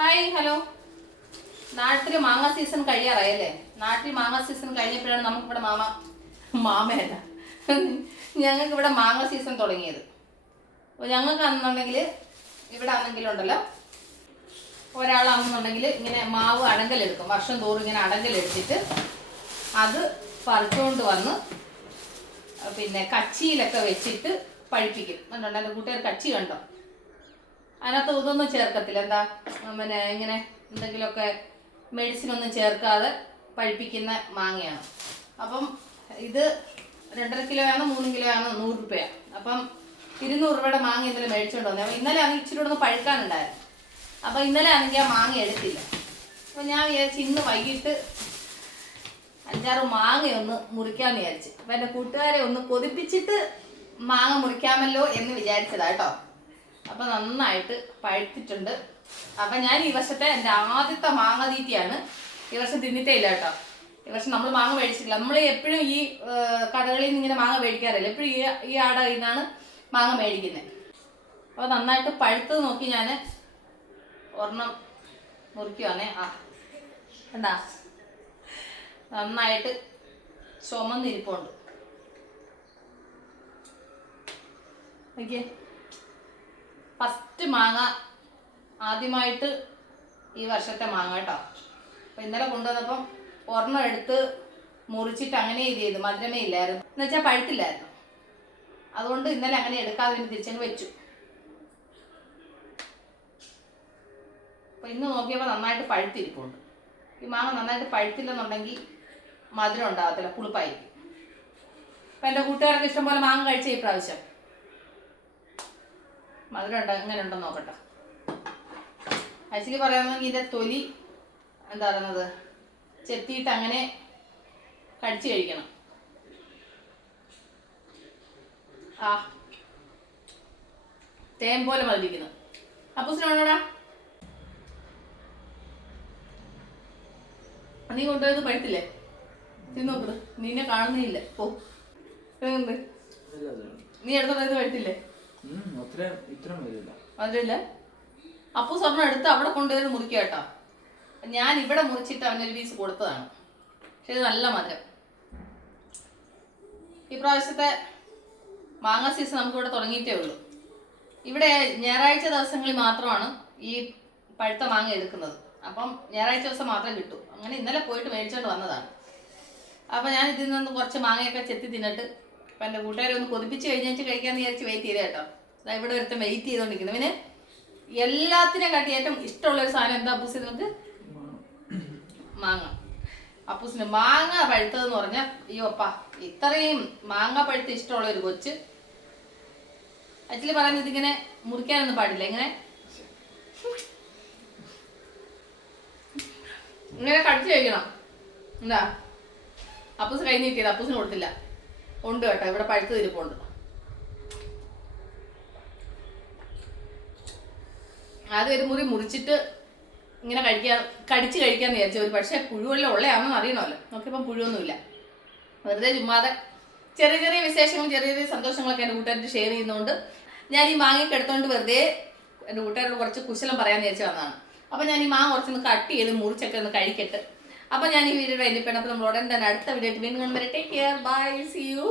Hi hello. നാട്ടിൽ മാങ്ങ season കഴിയാറായല്ലേ? നാട്ടിൽ മാങ്ങ സീസൺ കഴിഞ്ഞപ്പോഴാണ് നമുക്കിവിടെ മാമയല്ല ഞങ്ങൾക്ക് മാങ്ങ സീസൺ തുടങ്ങിയത്. അപ്പോൾ ഞങ്ങൾക്ക് ആണെന്നുണ്ടെങ്കിൽ ഇവിടെ ആണെങ്കിലുണ്ടല്ലോ, ഒരാളാണെന്നുണ്ടെങ്കിൽ ഇങ്ങനെ മാവ് അടങ്കലെടുക്കും. വർഷം തോറും ഇങ്ങനെ അടങ്കലെടുത്തിട്ട് അത് പറിച്ചുകൊണ്ട് വന്ന് പിന്നെ കച്ചിയിലൊക്കെ വെച്ചിട്ട് പഴിപ്പിക്കും. കണ്ടോ എൻ്റെ കൂട്ടുകാർ കച്ചി കണ്ടോ? അതിനകത്ത് ഇതൊന്നും ചേർക്കത്തില്ല. എന്താ പിന്നെ ഇങ്ങനെ എന്തെങ്കിലുമൊക്കെ മെഡിസിൻ ഒന്നും ചേർക്കാതെ പഴിപ്പിക്കുന്ന മാങ്ങയാണ്. അപ്പം ഇത് 2.5 കിലോയാണ്, 3 കിലോയാണ്, 100 രൂപയാണ്. അപ്പം 200 രൂപയുടെ മാങ്ങ ഇന്നലെ മേടിച്ചോണ്ട് വന്നത്. അപ്പം ഇന്നലെ ആണെങ്കിൽ ഇച്ചിരി ഒന്ന് പഴുക്കാനുണ്ടായിരുന്നു. അപ്പം ഇന്നലെ ആണെങ്കിൽ ആ മാങ്ങ എടുത്തില്ല. അപ്പം ഞാൻ വിചാരിച്ചു ഇന്ന് വൈകിട്ട് 5-6 മാങ്ങയൊന്ന് മുറിക്കാമെന്ന് വിചാരിച്ചു. അപ്പം എൻ്റെ കൂട്ടുകാരെ ഒന്ന് കൊതിപ്പിച്ചിട്ട് മാങ്ങ മുറിക്കാമല്ലോ എന്ന് വിചാരിച്ചതാട്ടോ. അപ്പം നന്നായിട്ട് പഴുത്തിട്ടുണ്ട്. അപ്പം ഞാൻ ഈ വർഷത്തെ എൻ്റെ ആദ്യത്തെ മാങ്ങ തീറ്റിയാണ്. ഈ വർഷം തിന്നിട്ടേ ഇല്ല കേട്ടോ. ഈ വർഷം നമ്മൾ മാങ്ങ മേടിച്ചിട്ടില്ല. നമ്മൾ എപ്പോഴും ഈ കടകളിൽ നിന്ന് ഇങ്ങനെ മാങ്ങ മേടിക്കാറില്ല. എപ്പോഴും ഈ ആടെ നിന്നാണ് മാങ്ങ മേടിക്കുന്നത്. അപ്പോൾ നന്നായിട്ട് പഴുത്തത് നോക്കി ഞാൻ ഒരെണ്ണം മുറിക്കുവാണേ. കണ്ടാ നന്നായിട്ട് ചുമന്നിരിപ്പുണ്ട്. ഓക്കെ, ഫസ്റ്റ് മാങ്ങ ആദ്യമായിട്ട് ഈ വർഷത്തെ മാങ്ങ കേട്ടോ. അപ്പം ഇന്നലെ കൊണ്ടുവന്നപ്പം ഒരെണ്ണം എടുത്ത് മുറിച്ചിട്ട് അങ്ങനെ ഇത് ചെയ്തു. മധുരമേ ഇല്ലായിരുന്നു, എന്ന് വെച്ചാൽ പഴുത്തില്ലായിരുന്നു. അതുകൊണ്ട് ഇന്നലെ അങ്ങനെ എടുക്കാതെ പിന്നെ തിരിച്ചങ്ങ് വെച്ചു. അപ്പം ഇന്ന് നോക്കിയപ്പോൾ നന്നായിട്ട് പഴുത്തിരിപ്പുണ്ട്. ഈ മാങ്ങ നന്നായിട്ട് പഴുത്തില്ലെന്നുണ്ടെങ്കിൽ മധുരം ഉണ്ടാകത്തില്ല, പുളിപ്പായിരിക്കും. അപ്പം എൻ്റെ കൂട്ടുകാർക്ക് ഇഷ്ടംപോലെ മാങ്ങ കഴിച്ച ഈ പ്രാവശ്യം മധുരം എങ്ങനെ ഉണ്ടെന്ന് നോക്കട്ടെ. ആക്ച്വലി പറയുകയാണെങ്കിൽ ഇതിൻ്റെ തൊലി എന്താ പറയുന്നത് ചെത്തിയിട്ട് അങ്ങനെ കടിച്ചു കഴിക്കണം. തേൻ പോലെ മതിരിക്കുന്നു. അപ്പൂസിനാണോടാ നീ കൊണ്ടുപോയത്? പഴുത്തില്ലേ? തിന്നോക്ക്. നിന്നെ കാണുന്നില്ല. ഓ നീ എടുത്തോണ്ട് പഴുത്തില്ലേ? മധുരമില്ല. അപ്പൂ സ്വർണ്ണം എടുത്ത് അവിടെ കൊണ്ടുപോയി മുറിക്കുക കേട്ടോ. ഞാൻ ഇവിടെ മുറിച്ചിട്ട് അവനൊരു പീസ് കൊടുത്തതാണ്. പക്ഷെ ഇത് നല്ല മധുരം. ഈ പ്രാവശ്യത്തെ മാങ്ങ സീസൺ നമുക്കിവിടെ തുടങ്ങിയിട്ടേ ഉള്ളൂ. ഇവിടെ ഞായറാഴ്ച ദിവസങ്ങളിൽ മാത്രമാണ് ഈ പഴുത്ത മാങ്ങ എടുക്കുന്നത്. അപ്പം ഞായറാഴ്ച ദിവസം മാത്രം കിട്ടും. അങ്ങനെ ഇന്നലെ പോയിട്ട് മേടിച്ചോണ്ട് വന്നതാണ്. അപ്പം ഞാൻ ഇതിൽ നിന്ന് കുറച്ച് മാങ്ങയൊക്കെ ചെത്തി തിന്നിട്ട് അപ്പം എൻ്റെ കൂട്ടുകാരെ ഒന്ന് കൊതിപ്പിച്ച് കഴിഞ്ഞാൽ കഴിക്കാമെന്ന് വിചാരിച്ച് വെയിറ്റ് ചെയ്തേ കേട്ടോ. ഇവിടെ ഒരുത്തം വെയിറ്റ് ചെയ്തുകൊണ്ടിരിക്കുന്നു. പിന്നെ എല്ലാത്തിനെയും കാട്ടി ഏറ്റവും ഇഷ്ടമുള്ളൊരു സാധനം എന്താ അപ്പൂസ്? നിങ്ങൾക്ക് മാങ്ങ. അപ്പൂസിന് മാങ്ങ പഴുത്തതെന്ന് പറഞ്ഞാൽ അയ്യോ അപ്പാ, ഇത്രയും മാങ്ങ പഴുത്ത് ഇഷ്ടമുള്ള ഒരു കൊച്ച്. ആക്ച്വലി പറയുന്നത് ഇതിങ്ങനെ മുറിക്കാനൊന്നും പാടില്ല. ഇങ്ങനെ കടിച്ചു കഴിക്കണം. എന്താ അപ്പൂസ് കൈ നീട്ടിയത് അപ്പൂസിന് കൊടുത്തില്ല. ഉണ്ട് കേട്ടോ, ഇവിടെ പഴുത്ത് തിരിപ്പുണ്ട്. ആദ്യം ഒരു മുറി മുറിച്ചിട്ട് ഇങ്ങനെ കടിച്ച് കഴിക്കാന്ന് വിചാരിച്ചു. ഒരു പക്ഷേ പുഴുവെല്ലാം ഉള്ളയാണെന്ന് അറിയണമല്ലോ. നോക്കിയപ്പം പുഴുവൊന്നുമില്ല. വെറുതെ ചുമ്മാതെ ചെറിയ ചെറിയ വിശേഷങ്ങളും ചെറിയ ചെറിയ സന്തോഷങ്ങളൊക്കെ എൻ്റെ കൂട്ടുകാരുടെ ഷെയർ ചെയ്യുന്നതുകൊണ്ട് ഞാൻ ഈ മാങ്ങയൊക്കെ എടുത്തുകൊണ്ട് വെറുതെ എൻ്റെ കൂട്ടുകാരോട് കുറച്ച് കുശലം പറയാൻ വിചാരിച്ചു വന്നതാണ്. അപ്പം ഞാൻ ഈ മാങ്ങ കുറച്ചൊന്ന് കട്ട് ചെയ്ത് മുറിച്ചൊക്കെ ഒന്ന് കഴിക്കട്ടെ. അപ്പം ഞാൻ ഈ വീഡിയോ കഴിഞ്ഞിട്ട് അപ്പോൾ നമ്മൾ ഉടൻ തന്നെ അടുത്ത വീഡിയോ ആയിട്ട് വീണ്ടും വരെ. Take care, bye, see U.